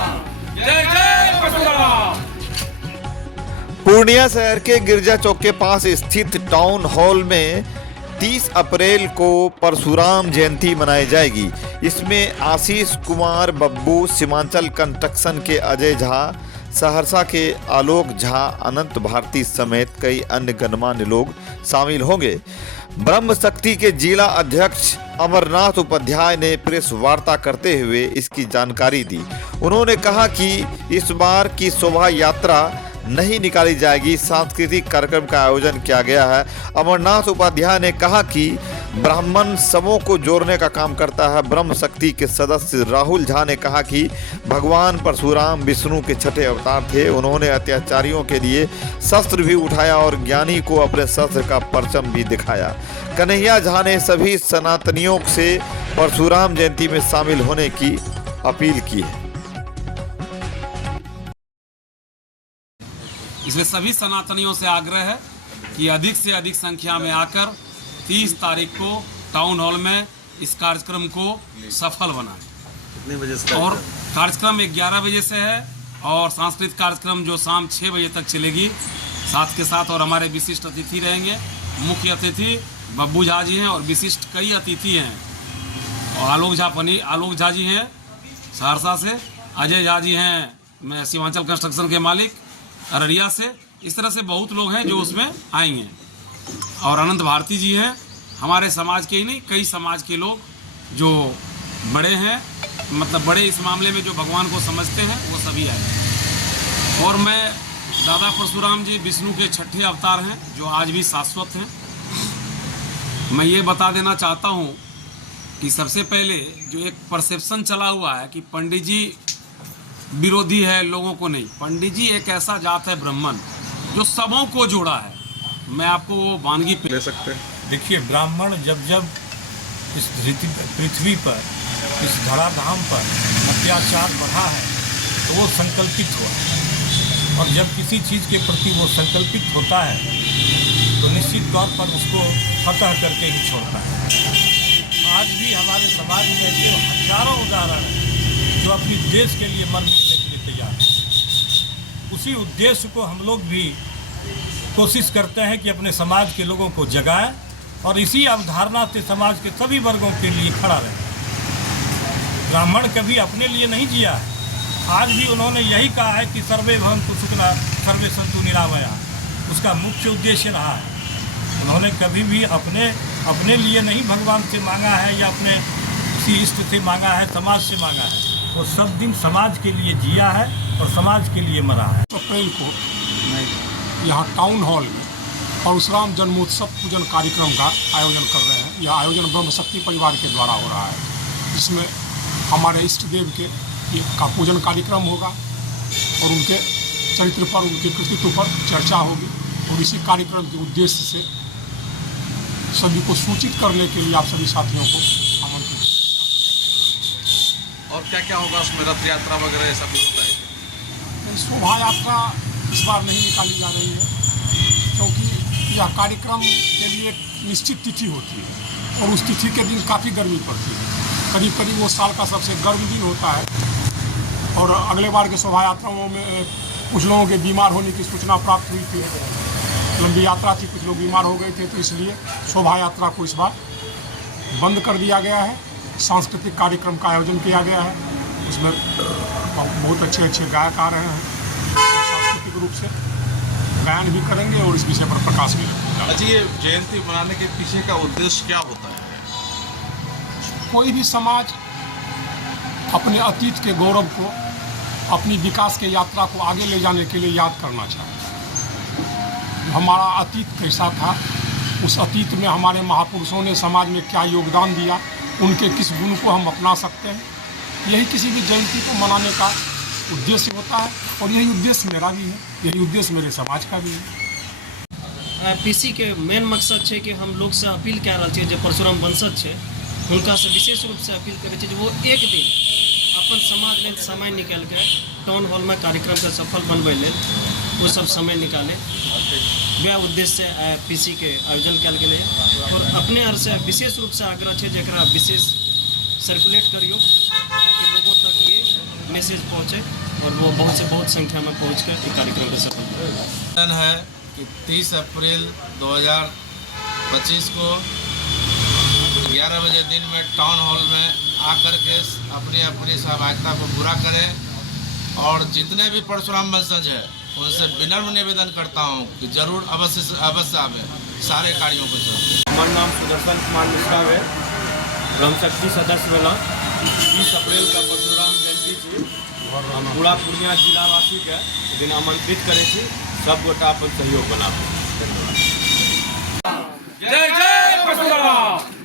जय जय परशुराम। पूर्णिया शहर के गिरजा चौक के पास स्थित टाउन हॉल में 30 अप्रैल को परशुराम जयंती मनाई जाएगी। इसमें आशीष कुमार बब्बू, सीमांचल कंस्ट्रक्शन के अजय झा, सहरसा के आलोक झा, अनंत भारती समेत कई अन्य गणमान्य लोग शामिल होंगे। ब्रह्म शक्ति के जिला अध्यक्ष अमरनाथ उपाध्याय ने प्रेस वार्ता करते हुए इसकी जानकारी दी। उन्होंने कहा कि इस बार की शोभा यात्रा नहीं निकाली जाएगी, सांस्कृतिक कार्यक्रम का आयोजन किया गया है। अमरनाथ उपाध्याय ने कहा कि ब्राह्मण सबों को जोड़ने का काम करता है। ब्रह्म शक्ति के सदस्य राहुल झा ने कहा कि भगवान परशुराम विष्णु के छठे अवतार थे। उन्होंने अत्याचारियों के लिए शस्त्र भी उठाया और ज्ञानी को अपने शस्त्र का परचम भी दिखाया। कन्हैया झा ने सभी सनातनियों से परशुराम जयंती में शामिल होने की अपील की है। इसलिए सभी सनातनियों से आग्रह है कि अधिक से अधिक संख्या में आकर 30 तारीख को टाउन हॉल में इस कार्यक्रम को सफल बनाएं। कितने बजे से? और कार्यक्रम 11 बजे से है और सांस्कृतिक कार्यक्रम जो शाम 6 बजे तक चलेगी साथ के साथ। और हमारे विशिष्ट अतिथि रहेंगे। मुख्य अतिथि बब्बू झा जी हैं और विशिष्ट कई अतिथि हैं। और आलोक झा जी हैं सहरसा से, अजय झा जी हैं सीमांचल कंस्ट्रक्शन के मालिक अररिया से। इस तरह से बहुत लोग हैं जो उसमें आएंगे। और अनंत भारती जी हैं हमारे समाज के ही नहीं, कई समाज के लोग जो बड़े हैं, मतलब बड़े इस मामले में जो भगवान को समझते हैं, वो सभी आए। और मैं दादा परशुराम जी विष्णु के छठे अवतार हैं जो आज भी शाश्वत हैं। मैं ये बता देना चाहता हूँ कि सबसे पहले जो एक परसेप्शन चला हुआ है कि पंडित जी विरोधी है, लोगों को नहीं। पंडित जी एक ऐसा जात है ब्राह्मण जो सबों को जोड़ा है। मैं आपको वो वानगी ले सकते हैं। देखिए, ब्राह्मण जब जब इस पृथ्वी पर, इस धराधाम पर अत्याचार बढ़ा है तो वो संकल्पित हुआ। और जब किसी चीज़ के प्रति वो संकल्पित होता है तो निश्चित तौर पर उसको फतह करके ही छोड़ता है। आज भी हमारे समाज में ऐसे हजारों उदाहरण हैं जो अपनी देश के लिए मर मिटने के लिए तैयार है। उसी उद्देश्य को हम लोग भी कोशिश करते हैं कि अपने समाज के लोगों को जगाएं और इसी अवधारणा से समाज के सभी वर्गों के लिए खड़ा रहे। ब्राह्मण कभी अपने लिए नहीं जिया है। आज भी उन्होंने यही कहा है कि सर्वे भवन्तु सुखिनः सर्वे सन्तु निरामया। उसका मुख्य उद्देश्य रहा है। उन्होंने कभी भी अपने लिए नहीं भगवान से मांगा है या अपने किसी इष्ट से मांगा है, समाज से मांगा है। वो सब दिन समाज के लिए जिया है और समाज के लिए मरा है। अप्रैल को यहाँ टाउन हॉल में परशुराम जन्मोत्सव पूजन कार्यक्रम का आयोजन कर रहे हैं। यह आयोजन ब्रह्म शक्ति परिवार के द्वारा हो रहा है, जिसमें हमारे इष्ट देव का पूजन कार्यक्रम होगा और उनके चरित्र पर, उनके कृतित्व पर चर्चा होगी। और इसी कार्यक्रम के उद्देश्य से सभी को सूचित करने के लिए आप सभी साथियों को आमंत्रित। और क्या क्या होगा उसमें? रथ यात्रा वगैरह ऐसा भी होता है? शोभा यात्रा इस बार नहीं निकाली जा रही है, क्योंकि यह कार्यक्रम के लिए एक निश्चित तिथि होती है और उस तिथि के दिन काफ़ी गर्मी पड़ती है। करीब करीब वो साल का सबसे गर्म दिन होता है। और अगले बार के शोभा यात्राओं में कुछ लोगों के बीमार होने की सूचना प्राप्त हुई थी। लंबी यात्रा थी, कुछ लोग बीमार हो गए थे, तो इसलिए शोभा यात्रा को इस बार बंद कर दिया गया है। सांस्कृतिक कार्यक्रम का आयोजन किया गया है। उसमें बहुत अच्छे अच्छे गायक आ रहे हैं, सांस्कृतिक रूप से गायन भी करेंगे और इस विषय पर प्रकाश भी रखेंगे। अच्छा, ये जयंती मनाने के पीछे का उद्देश्य क्या होता है? कोई भी समाज अपने अतीत के गौरव को, अपनी विकास के यात्रा को आगे ले जाने के लिए याद करना चाहिए। हमारा अतीत कैसा था, उस अतीत में हमारे महापुरुषों ने समाज में क्या योगदान दिया, उनके किस गुण को हम अपना सकते हैं। यही किसी भी जयंती को मनाने का उद्देश्य होता है और यही उद्देश्य मेरा भी है, यही उद्देश्य मेरे समाज का भी है। पीसी के मेन मकसद है कि हम लोग से अपील कह रहा है जो परशुराम वंशज है उनका से विशेष रूप से अपील करे जो वो एक दिन अपन समाज लेल समय निकाल के टाउन हॉल में कार्यक्रम के सफल बनबे लेल वो सब समय निकाले। वह उद्देश्य से पीसी के आयोजन कल गेल और अपने अर से विशेष रूप से आग्रह है जरा विशेष सर्कुलेट करियो ताकि लोगों तक ये मैसेज पहुँचे और वो बहुत से बहुत संख्या में पहुँच कर एक कार्यक्रम को सफल करें। है कि 30 अप्रैल 2025 को 11 बजे दिन में टाउन हॉल में आकर के अपनी अपनी सहभागिता को पूरा करें और जितने भी परशुराम वंशज है उनसे विनम्र निवेदन करता हूं कि जरूर अवश्य आवे सारे कार्यों को चलाएं। हमारा नाम सुदर्शन कुमार मिश्रा है। ब्रह्मशक्ति सदस्य वाला 30 अप्रैल का परशुराम जयंती थी और हम पूरा पूर्णिया जिलावासी के दिन आमंत्रित करे छी सब गोटा अपन सहयोग बनाबू। धन्यवाद। जय जय परशुराम।